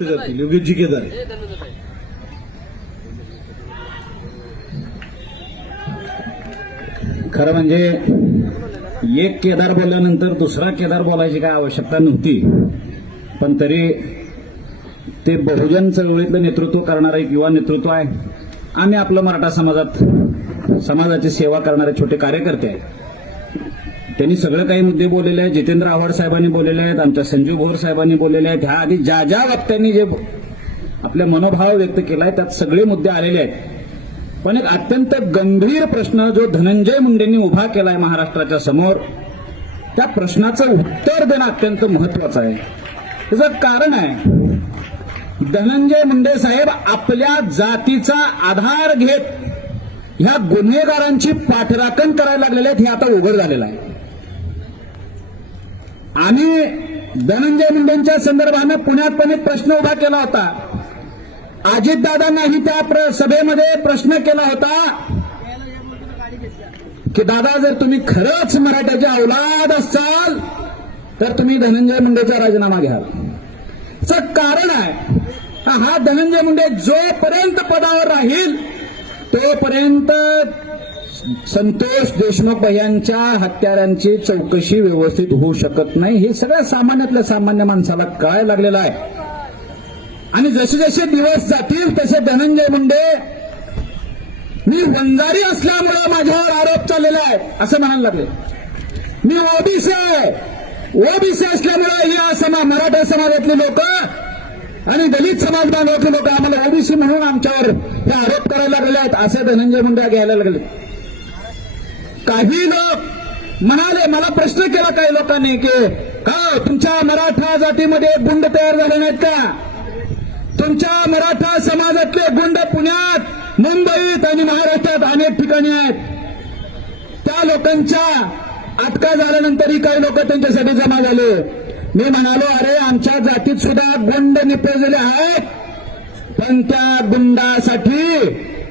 योगेशजी केदार खरं म्हणजे एक केदार बोलल्यानंतर दुसरा केदार बोलायची काय आवश्यकता नव्हती. पण तरी ते बहुजन चळवळीतलं नेतृत्व करणारं एक युवा नेतृत्व आहे. आणि आपलं मराठा समाजात समाजाची सेवा करणारे छोटे कार्यकर्ते आहेत. त्यांनी सगळं काही मुद्दे बोललेले आहेत. जितेंद्र आव्हाड साहेबांनी बोललेले आहेत. आमच्या संजीव भोर साहेबांनी बोललेले आहेत. ह्या आधी ज्या ज्या वक्त्यांनी जे आपले मनोभाव व्यक्त केलाय त्यात सगळे मुद्दे आलेले आहेत. पण एक अत्यंत गंभीर प्रश्न जो धनंजय मुंडेंनी उभा केलाय महाराष्ट्राच्या समोर त्या प्रश्नाचं उत्तर देणं अत्यंत महत्वाचं आहे. त्याचं कारण आहे धनंजय मुंडे साहेब आपल्या जातीचा आधार घेत ह्या गुन्हेगारांची पाठराखण करायला लागलेले आहेत. हे आता उघड झालेलं आहे. आणि धनंजय मुंडेंच्या संदर्भानं पुण्यात पण एक प्रश्न उभा केला होता. अजितदादांनाही त्या प्र- सभेमध्ये प्रश्न केला होता की दादा जर तुम्ही खरंच मराठ्याचे अवलाद असाल तर तुम्ही धनंजय मुंडेचा राजीनामा घ्याल. चं कारण आहे हा धनंजय मुंडे जोपर्यंत पदावर राहील तोपर्यंत संतोष देशमुख यांच्या हत्यारांची चौकशी व्यवस्थित होऊ शकत नाही. हे सगळ्या सामान्यातल्या सामान्य माणसाला काय लागलेलं आहे. आणि जसे जसे दिवस जातील तसे धनंजय मुंडे मी वंजारी असल्यामुळे माझ्यावर आरोप चाललेला आहे असं म्हणायला लागले. मी ओबीसी आहे. ओबीसी असल्यामुळे या समा मराठा समाजातले लोक आणि दलित समाज बांधवातले लोक आम्हाला ओबीसी म्हणून आमच्यावर हे आरोप करायला लागले आहेत असे धनंजय मुंडे घ्यायला लागले. काही लोक म्हणाले मला प्रश्न केला काही लोकांनी की का तुमच्या मराठा जातीमध्ये गुंड तयार झाले नाहीत का? तुमच्या मराठा समाजातले गुंड पुण्यात मुंबईत आणि महाराष्ट्रात अनेक ठिकाणी आहेत. त्या लोकांच्या अटका झाल्यानंतरही काही लोक त्यांच्यासाठी जमा झाले. मी म्हणालो अरे आमच्या जातीत सुद्धा गुंड निपजले आहेत पण त्या गुंडासाठी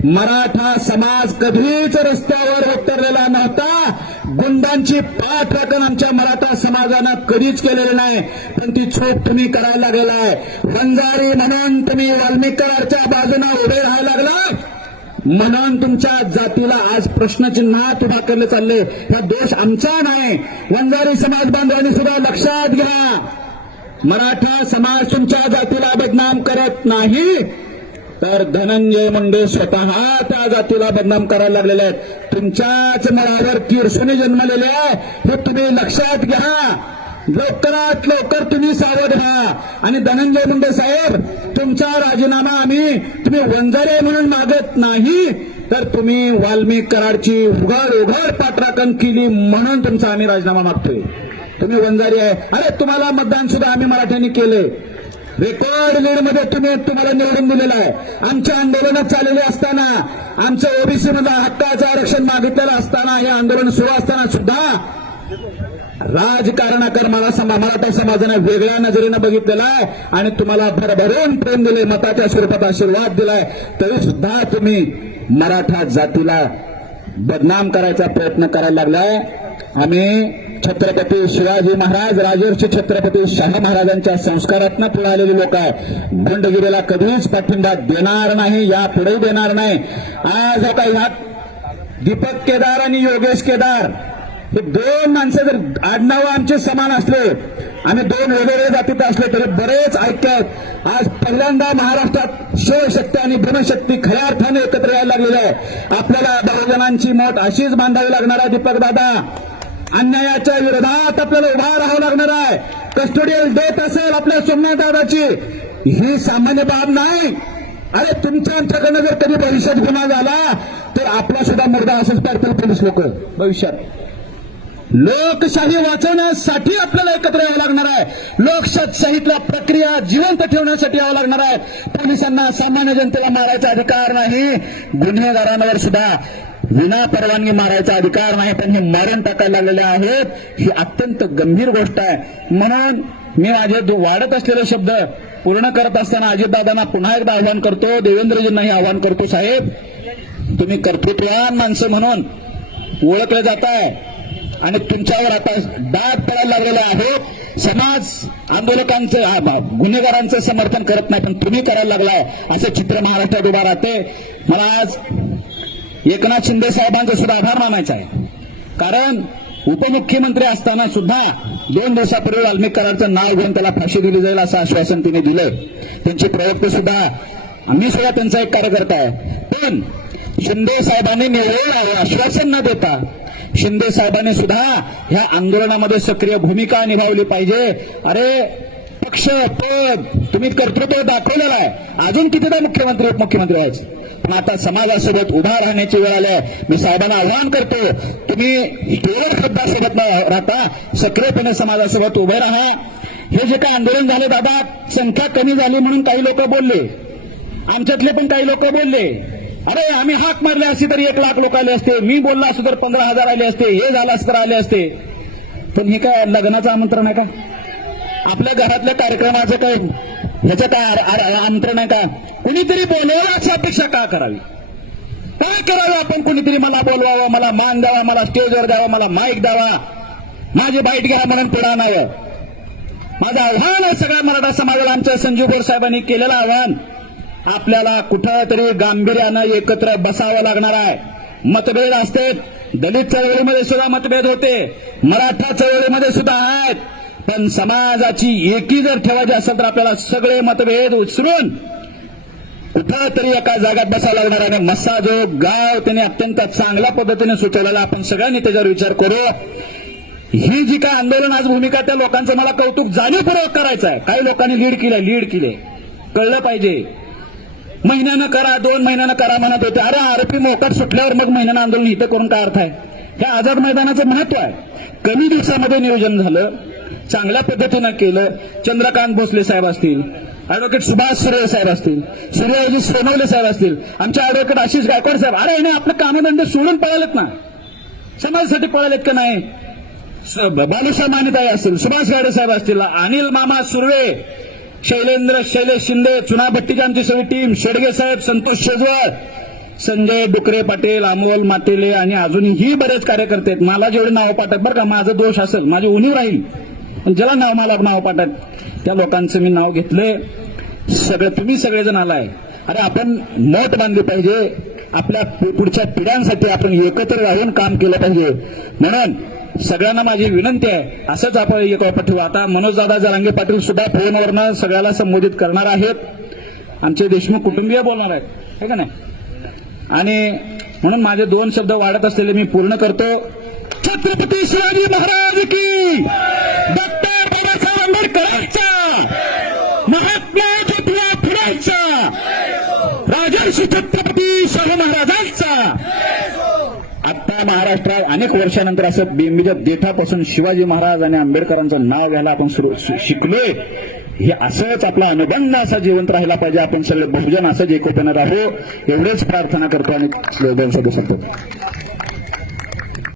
मराठा समाज कधीच रस्त्यावर उतरलेला नव्हता. गुंडांची पाठ राखण आमच्या मराठा समाजानं कधीच केलेली नाही. पण ती चूक तुम्ही करायला लागलाय वंजारी म्हणून तुम्ही वाल्मिकराच्या बाजूने उभे राहायला लागला. म्हणून तुमच्या जातीला आज प्रश्नचिन्हात उभा करले चालले. हा दोष आमचा नाही. वंजारी समाज बांधवांनी सुद्धा लक्षात घ्या. मराठा समाज तुमच्या जातीला बदनाम करत नाही. तर धनंजय मुंडे स्वतः त्या जातीला बदनाम करायला लागलेले आहेत. तुमच्याच मळावर किरसुने जन्मलेले आहे. हे तुम्ही लक्षात घ्या. लवकरात लवकर तुम्ही सावध व्हा. आणि धनंजय मुंडे साहेब तुमचा राजीनामा आम्ही तुम्ही वंजारे म्हणून मागत नाही तर तुम्ही वाल्मिक कराडची उघड उघड पाठराखण केली म्हणून तुमचा आम्ही राजीनामा मागतोय. तुम्ही वंजारी आहे. अरे तुम्हाला मतदान सुद्धा आम्ही मराठ्यांनी केले रेकॉर्ड लीडमध्ये तुम्ही तुम्हाला निवडून दिलेलं आहे. आमच्या आंदोलनात चाललेले असताना आमचं ओबीसी मधलं हक्काचं आरक्षण मागितलेलं असताना हे आंदोलन सुरू असताना सुद्धा राजकारणाकर मला समा मराठा समाजाने वेगळ्या नजरेनं बघितलेला आहे आणि तुम्हाला भरभरून प्रेम दिले मताच्या स्वरूपात आशीर्वाद दिलाय. तरी सुद्धा तुम्ही मराठा जातीला बदनाम करायचा प्रयत्न करायला लागलाय. आम्ही छत्रपती शिवाजी महाराज राजर्षी छत्रपती शाहू महाराजांच्या संस्कारातनं पुढे आलेले लोक आहे गुंडगिरीला कधीच पाठिंबा देणार नाही या पुढेही देणार नाही. आज आता ह्या दीपक केदार आणि योगेश केदार हे दोन माणसं जर आडनावं आमचे समान असले आणि दोन वेगवेगळ्या जातीत असले तरी बरेच ऐक्यात आज पहिल्यांदा महाराष्ट्रात शिवशक्ती आणि भीमशक्ती खऱ्या अर्थाने एकत्र यायला लागलेली आहे. आपल्याला बहुजनांची मोठ अशीच बांधावी लागणार आहे दीपक दादा. अन्यायाच्या विरोधात आपल्याला उभा राहावं लागणार आहे. कस्टोडियल डेथ असेल आपल्या सोमनाथ दादाची. ही सामान्य बाब नाही. अरे तुमच्या आमच्याकडनं जर कधी भविष्यात गुन्हा झाला तर आपला सुद्धा मुर्दा असंच पाडतील पोलीस लोक. भविष्यात. लोकशाही वाचवण्यासाठी आपल्याला एकत्र यावं लागणार आहे. लोकशाहीतल्या प्रक्रिया जिवंत ठेवण्यासाठी यावं लागणार आहे. पोलिसांना सामान्य जनतेला मारायचा अधिकार नाही. गुन्हेगारांवर सुद्धा विना परवानगी मारायचा अधिकार नाही पण हे मारून टाकायला लागलेले आहेत ही अत्यंत गंभीर गोष्ट आहे. म्हणून मी माझे वाढत असलेले शब्द पूर्ण करत असताना अजितदादांना पुन्हा एकदा आव्हान करतो देवेंद्रजींनाही आवाहन करतो साहेब तुम्ही कर्तृत्ववान माणसं म्हणून ओळखले जात आहे. आणि तुमच्यावर आता डाग पडायला लागलेले आहेत. समाज आंदोलकांचं गुन्हेगारांचं समर्थन करत नाही पण तुम्ही करायला लागलाय असं चित्र महाराष्ट्रात उभा राहते. मला आज एकनाथ शिंदे साहेबांचा सुद्धा आभार मानायचा आहे. कारण उपमुख्यमंत्री असताना सुद्धा दोन दिवसापूर्वी वाल्मिक करारचं नाव घेऊन त्याला फाशी दिली जाईल असं आश्वासन तिने दिलं त्यांचे प्रवक्ते सुद्धा आम्ही सुद्धा त्यांचा एक कार्यकर्ता आहे. पण शिंदे साहेबांनी निवडून आश्वासन न देता शिंदे साहेबांनी सुद्धा ह्या आंदोलनामध्ये सक्रिय भूमिका निभावली पाहिजे. अरे पक्ष पद. तुम्ही कर्तृत्व दाखवलेलं आहे. अजून कितीदा मुख्यमंत्री उपमुख्यमंत्री आहेत? पण आता समाजासोबत उभा राहण्याची वेळ आली आहे. मी साहेबांना आव्हान करतो तुम्ही केवळ शब्दासोबत न राहता सक्रियपणे समाजासोबत उभे राहा. हे जे काय आंदोलन झाले दादा संख्या कमी झाली म्हणून काही लोक बोलले. आमच्यातले पण काही लोक बोलले. अरे आम्ही हाक मारले असते तर एक लाख लोक आले असते. मी बोललो असतो तर पंधरा हजार आले असते. हे झालं असतं तर आले असते. पण हे काय लग्नाचं आमंत्रण आहे का? आपल्या घरातल्या कार्यक्रमाचं काय? ह्याचं काय आर- आहे का? कुणीतरी बोलवलं अशी अपेक्षा का करावी? काय करावं आपण कुणीतरी मला बोलवावं मला मान द्यावा मला स्टेजवर द्यावा मला माईक द्यावा? माझी बाईट घ्या म्हणून पुढा नाही माझं आव्हान आहे सगळ्या मराठा समाजाला आमच्या संजीव गोर साहेबांनी केलेलं आव्हान. आपल्याला कुठं तरी गांभीर्यानं एकत्र बसावं लागणार आहे. मतभेद असते दलित चळवळीमध्ये सुद्धा मतभेद होते. मराठा चळवळीमध्ये सुद्धा आहेत. पण समाजाची एकी जर ठेवायची असेल तर आपल्याला सगळे मतभेद उचलून कुठं तरी एका जागात बसायला लागणार आणि मस्सा जो गाव त्यांनी अत्यंत चांगल्या पद्धतीने सुचवलेला आपण सगळ्यांनी त्याच्यावर विचार करू. ही जी काय आंदोलन आज भूमिका त्या लोकांचं मला कौतुक जाणीवपूर्वक करायचं आहे. काही लोकांनी लीड केलं लीड केले. कळलं पाहिजे. महिन्यानं करा दोन महिन्यानं करा म्हणत होते. अरे आरोपी मोकाट सुटल्यावर मग महिन्यानं आंदोलन इथं करून काय अर्थ आहे? हे आझाद मैदानाचं महत्त्व आहे. कमी दिवसामध्ये नियोजन झालं. चांगल्या पद्धतीनं केलं. चंद्रकांत भोसले साहेब असतील ऍडव्होकेट सुभाष सूर्य साहेब असतील सूर्यजी सोनवले साहेब असतील आमच्या ऍडव्होकेट आशिष गायकवाड साहेब अरे नाही आपलं कामधंदे सोडून पळालेत ना. समाजासाठी पळालेत का नाही? स- बालुशा मानिताई असतील सुभाष गाडे साहेब असतील अनिल मामा सुर्वे शैलेंद्र शैलेश शिंदे चुनाभट्टीची आमची सगळी टीम शेडगे साहेब संतोष शेजवळ संजय डुकरे पाटील अमोल मातेले आणि अजूनही बरेच कार्यकर्ते आहेत. मला जेवढे नाव पाठत बरं का माझं दोष असेल माझी उणीव राहील. पण ज्याला नाव मला नाव पाठत त्या लोकांचं मी नाव घेतलं सगळं तुम्ही सगळेजण आलाय. अरे आपण मत बांधले पाहिजे. आपल्या पुढच्या पिढ्यांसाठी आपण एकत्र राहून काम केलं पाहिजे. म्हणून सगळ्यांना माझी विनंती आहे असंच आपण एक ठेवू. आता मनोजदादा जरांगे पाटील सुद्धा फोनवरनं सगळ्याला संबोधित करणार आहेत. आमचे देशमुख कुटुंबीय बोलणार आहेत. है का नाही? आणि म्हणून माझे दोन शब्द वाढत असलेले मी पूर्ण करतो. छत्रपती शिवाजी महाराज की डॉक्टर बाबासाहेब आंबेडकरांचा महात्मा ज्योतिबा फुलेंचा राजर्षी छत्रपती शाहू महाराजांचा आता महाराष्ट्रात अनेक वर्षानंतर असं बेंबीच्या देठापासून शिवाजी महाराज आणि आंबेडकरांचं नाव घ्यायला आपण शिकलोय. हे असंच आपला अनुबंध असा जिवंत राहिला पाहिजे. आपण सगळे बहुजन असंच एकोप्यानं राहू एवढेच प्रार्थना करतो आणि दोन शब्द